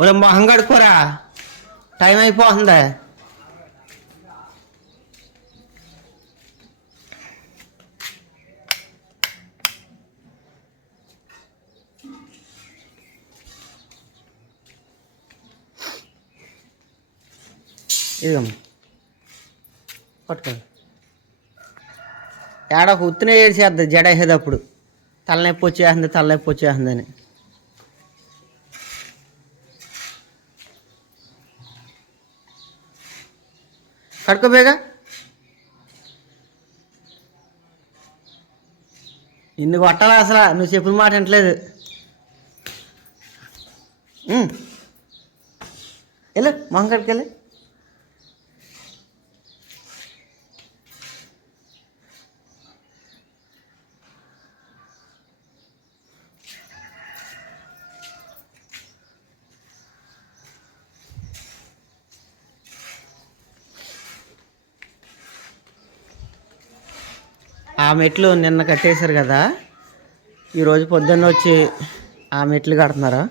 ఒరే మొహం కడుక్కోరా టైం అయిపోతుంది ఇదిగమ్మ పట్టుకోండి. ఏడ ఒక ఉత్తినే ఏడ్చేద్ది జడ వేసేటప్పుడు తలనొప్పి వచ్చేస్తుంది తలనొప్పి వచ్చేస్తుందని కడుకోబేగా నిన్ను కొట్టాలి అసలు నువ్వు చెప్పిన మాట వింటలేదు వెళ్ళు మొహం కడుకెళ్ళి ఆ మెట్లు నిన్న కట్టేశారు కదా. ఈరోజు పొద్దున్న వచ్చి ఆ మెట్లు కడుతున్నారు?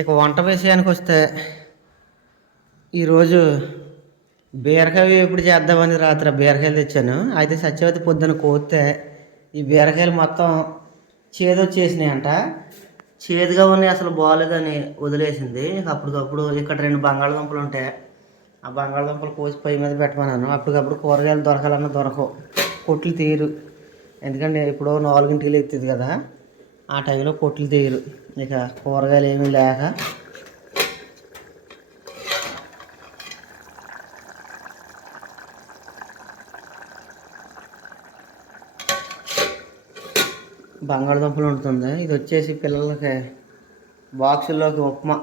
ఇక వంట విషయానికి వస్తే ఈరోజు బీరకాయ ఎప్పుడు చేద్దామని రాత్రి బీరకాయలు తెచ్చాను. అయితే సత్యవతి పొద్దున కోస్తే ఈ బీరకాయలు మొత్తం చేదొచ్చేసినాయంట. చేదుగా ఉన్నాయి అసలు బాగాలేదని వదిలేసింది. అప్పటికప్పుడు ఇక్కడ రెండు బంగాళదుంపలు ఉంటాయి. ఆ బంగాళదుంపలు కోసి పొయ్యి మీద పెట్టమన్నాను. అప్పటికప్పుడు కూరగాయలు దొరకాలన్నా దొరకవు. కొట్లు తీయరు. ఎందుకంటే ఇప్పుడు నాలుగింటికి లేతుంది కదా. ఆ టైంలో కొట్లు తీయరు. ఇక కూరగాయలు ఏమీ లేక బంగాళదుంపలు ఉంటుంది ఇది వచ్చేసి పిల్లలకి బాక్సుల్లోకి ఉప్మా.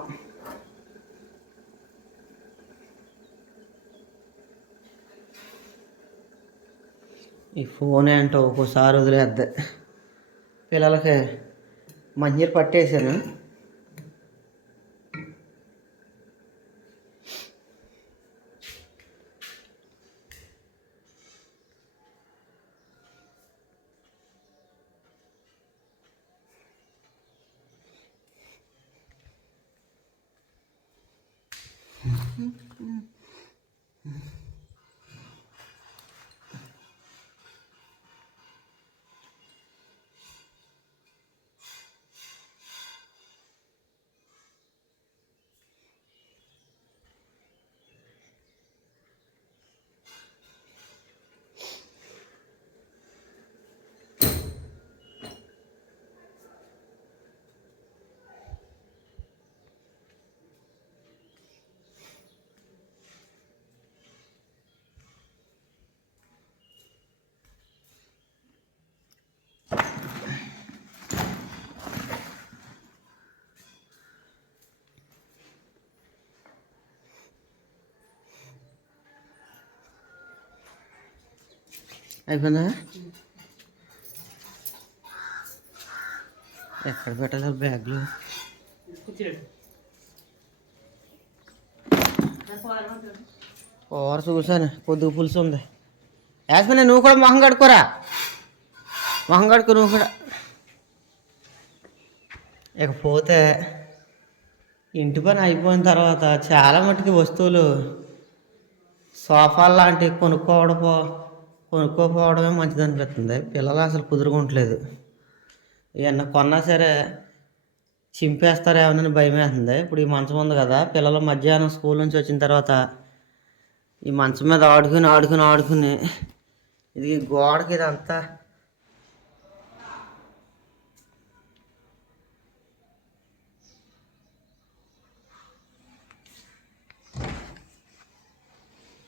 ఈ ఫోన్ ఏంటో ఒక్కోసారి వదిలేద్ది. పిల్లలకి మంజీరు పట్టేశాను 嗯嗯。嗯 అయిపోయిందా? ఎక్కడ పెట్టాలి బ్యాగ్లు? కూర చూసాను కొద్దిగా పులుసు ఉంది. యాస్మిన్ నువ్వు కూడా మొహం కడుకోరా మొహం కడుకో నువ్వు కూడా. ఇకపోతే ఇంటి పని అయిపోయిన తర్వాత చాలా మట్టుకి వస్తువులు సోఫాలు లాంటివి కొనుక్కోవడం కొనుక్కోపోవడమే మంచిది అనిపిస్తుంది. పిల్లలు అసలు కుదురుకుంటలేదు ఏమన్నా కొన్నా సరే చింపేస్తారేమోనని భయం వేస్తుంది. ఇప్పుడు ఈ మంచం ఉంది కదా పిల్లలు మధ్యాహ్నం స్కూల్ నుంచి వచ్చిన తర్వాత ఈ మంచం మీద ఆడుకుని ఆడుకుని ఆడుకుని ఇది గోడకి ఇదంతా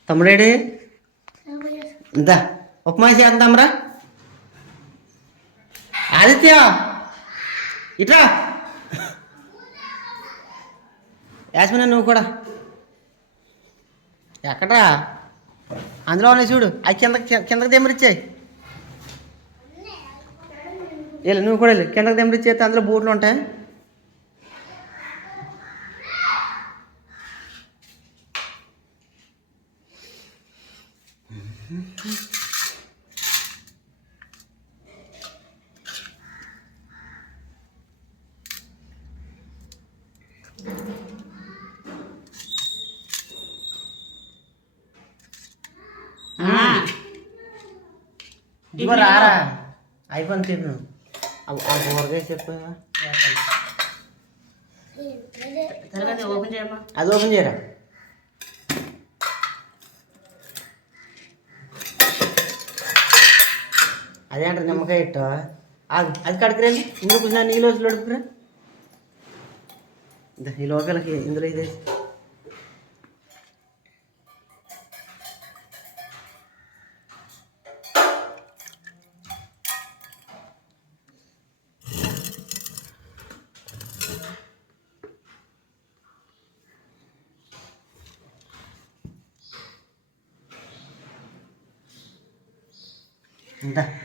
తమ్ముడేడి? ఇందా. ఉప్మా చేద్దాంరా ఆదిత్య ఇట్రా. యాస్మిన నువ్వు కూడా. ఎక్కడ్రా? అందులో ఉన్నాయి చూడు. అవి కింద కిందకి దెమ్మరిచ్చాయి వెళ్ళి నువ్వు కూడా వెళ్ళి. కిందకి దెమ్మరిచ్చేస్తే అందులో బూట్లు ఉంటాయి. ఇదిగో రారా. ఆ కూరగాయ చెప్పు అది ఓపెన్ చేయరా? అదే అంటారు నిమ్మకాయ ఇట్ట. అది కడుకురండి ఇందులో కొంచెం నీళ్ళు వచ్చి అడుపురా ఈ లోపలకి ఇందులో ఇదే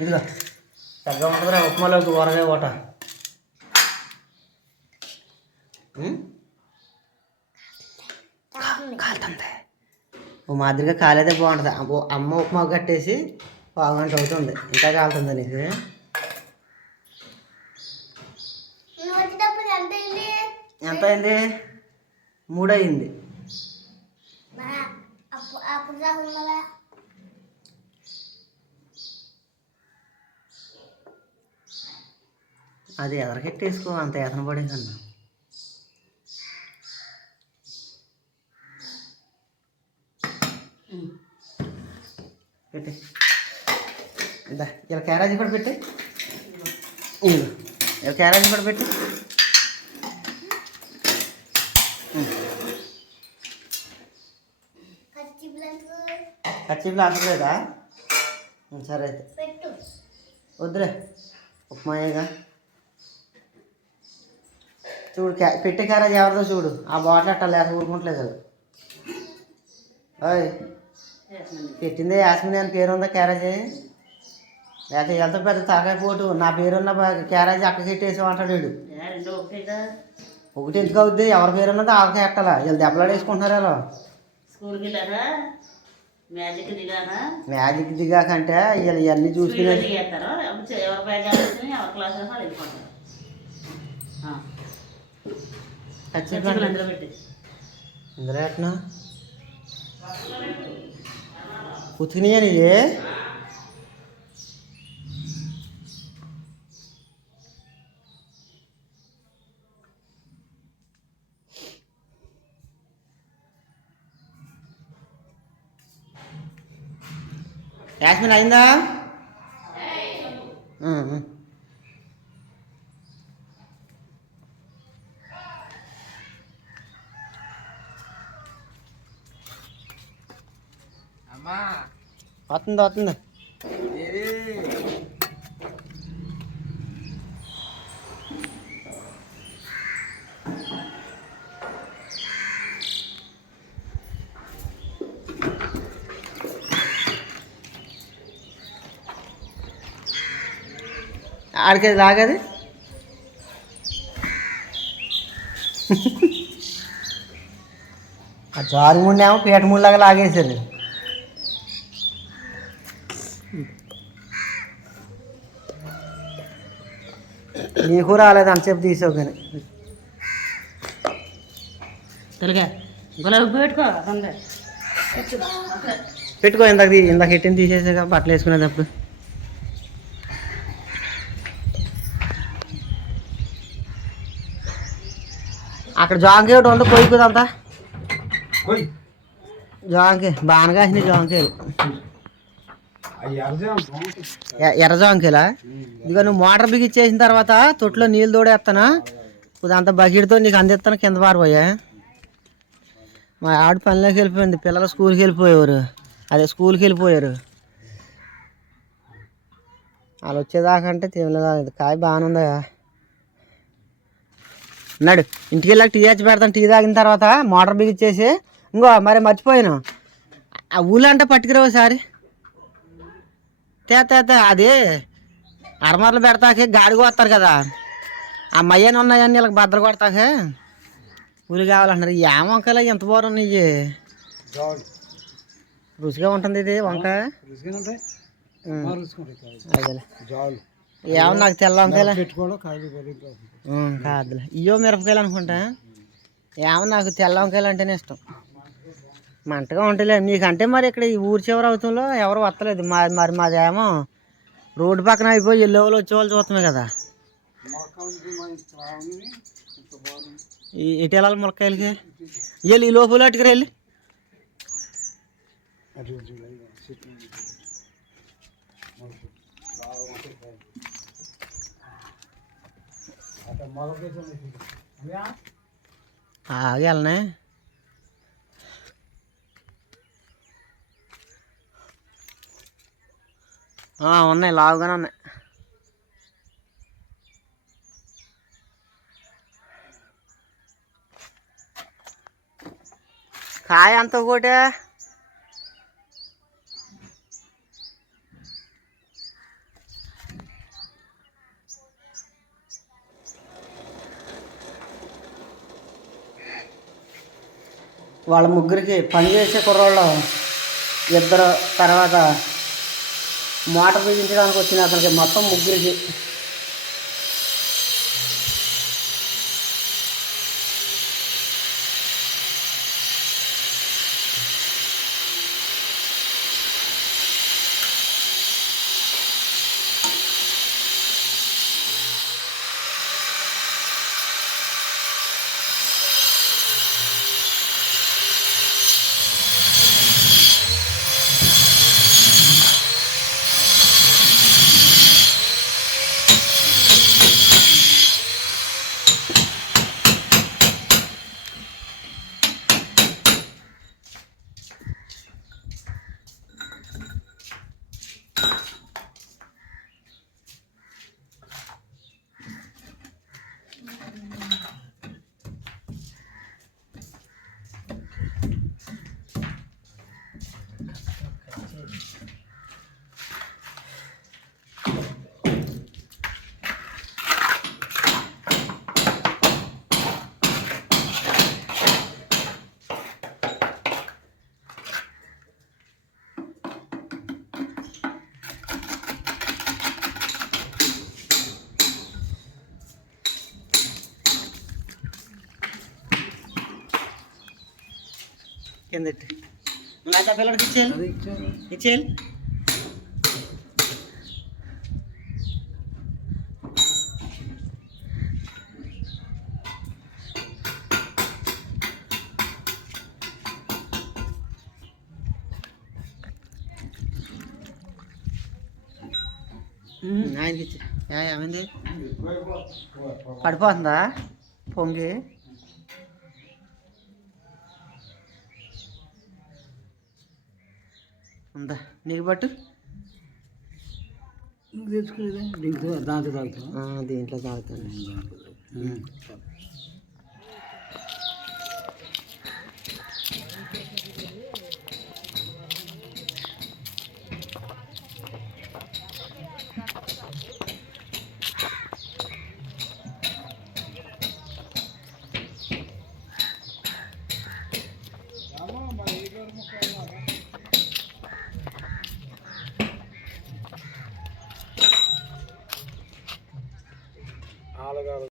ఇదిగో. తగ్గ ఉంటుందిరా ఉప్మాలోకి ఊరగాయ ఓట కాలుతుంది. ఓ మాదిరిగా కాలేదే బాగుంటుంది. అమ్మో అమ్మ ఉప్మా కట్టేసి పావుగంట అవుతుంది. ఇంకా కాలుతుందా నీకు? ఎంత అయింది? మూడు అయింది మా అప్పుడు అప్పుడు దాకా ఉన్నదా అది ఎదరకెట్టేసుకో అంత ఏతన పడే కన్నా పెట్టి. ఇందా ఇలా క్యారేజీ కూడా పెట్టి. ఇదిగో ఇలా క్యారేజీ కూడా పెట్టి. కచ్చి బ్లంక్ కచ్చిపులు అవసరం లేదా? ఉం, సరే అయితే. పెట్టు. వద్దులే. ఉప్మాయేగా చూడు క్యా పెట్టే క్యారేజ్ ఎవరిదో చూడు. ఆ బాటిల్ అట్ట లేక ఊరుకుంటలేదు అది. ఓయ్ పెట్టిందే అని పేరు ఉందా క్యారేజీ? లేకపోతే ఎంత పెద్ద తలకాయ నా పేరున్న క్యారేజ్ క్యారేజీ అక్కకి ఎట్టేసి అంటాడు వీడు. ఒకటి ఎందుకు అవుద్ది? ఎవరి పేరు ఉన్నది వాళ్ళకి ఎట్టాలా వీళ్ళు దెబ్బలాడేసుకుంటున్నారు ఎలా స్కూల్కి వెళ్ళారా మ్యాజిక్ దిగానా మ్యాజిక్ దిగాకంటే వీళ్ళు ఇవన్నీ చూసుకునే ఎవరి క్లాస్ ఖచ్చితంగా అందులో పెట్టి. ఉతికినాయా యాస్మిన్ అయిందా? ఉం, ఉం. వస్తుంది వస్తుంది ఆడికి లాగది ఆ జారి ముండేమో పీట ముళ్ళలాగా లాగేశారు నీకు రాలేదు అంతసేపు తీసావు కానీ. తెలుగా గులాబీ పెట్టుకో పెట్టుకో ఇందాక ఇందాక ఎట్టిన తీసేసాక బట్టలు వేసుకునేటప్పుడు. అక్కడ జాంకాయ ఒకటి ఉంది కొయ్యకుదంతా జాంకాయ బాగా కాసినాయి జాంకాయలు. ఎ- ఇదిగో నువ్వు మోటార్ బిగిచ్చేసిన తర్వాత తొట్లో నీళ్ళు తోడేస్తాను అంత బకెట్తో నీకు అందిస్తాను కింద పారిపోయా? మా ఆవిడ పనిలోకి వెళ్ళిపోయింది పిల్లలు స్కూల్కి వెళ్ళిపోయారు. అదే స్కూల్కి వెళ్ళిపోయారు. వాళ్ళు వచ్చేదాకంటే అంటే కాయ బాగానే ఉందా? అన్నాడు ఇంటికి వెళ్ళాక టీ వచ్చి పెడతాను. టీ తాగిన తర్వాత మోటార్ బిగించేసి ఇంకో మరి మర్చిపోయాను. ఆ ఊళ్ళో అంటే పట్టుకురావు సారీ తే అది అరమర్లు పెడతాకే గాడికి వస్తారు కదా. ఆ మయ్యని ఉన్నాయని వీళ్ళకి భద్ర కొడతాకే ఊళ్ళు కావాలంటున్నారు. ఏ వంకాయలు ఎంత బాగున్నాయి రుచిగా ఉంటుంది ఇది వంకాయ ఏమన్నా నాకు తెల్ల వంకాయలు? కాదులే. ఇయ్యో మిరపకాయలు అనుకుంటా. ఏమో నాకు తెల్ల వంకాయలు అంటేనే ఇష్టం. మంటగా ఉంటాయిలే నీకంటే మరి ఇక్కడ ఈ ఊరి చివరి అవుతుందో ఎవరు వస్తలేదు మా మరి మాదేమో రోడ్డు పక్కన అయిపోయి ఎల్లో వాళ్ళు వచ్చే వాళ్ళు కదా. ఈ ఎటు వెళ్ళాలి ములక్కాయలకి? వెళ్ళి ఈ లోపల అటుకురా వెళ్ళి. ఆగి వెళ్ళనే. ఉన్నాయి. లావుగానే ఉన్నాయి. కాయ అంత ఒకటే? వాళ్ళ ముగ్గురికి పని చేసే కుర్రోళ్ళు. ఇద్దరు తర్వాత మోటార్ బిగించడానికి వచ్చిన అతనికి మొత్తం ముగ్గురికి నువ్వు అయితే ఆ పిల్లడికి ఇచ్చేయాలి? ఇచ్చేయాలి. ఆయనకి ఇచ్చే ఏ, ఏమైంది? పడిపోతుందా? పొంగి. ఉందా? నీకు పట్టు. దాంతో తాగుతాం ఆ, దీంట్లో తాగుతాను.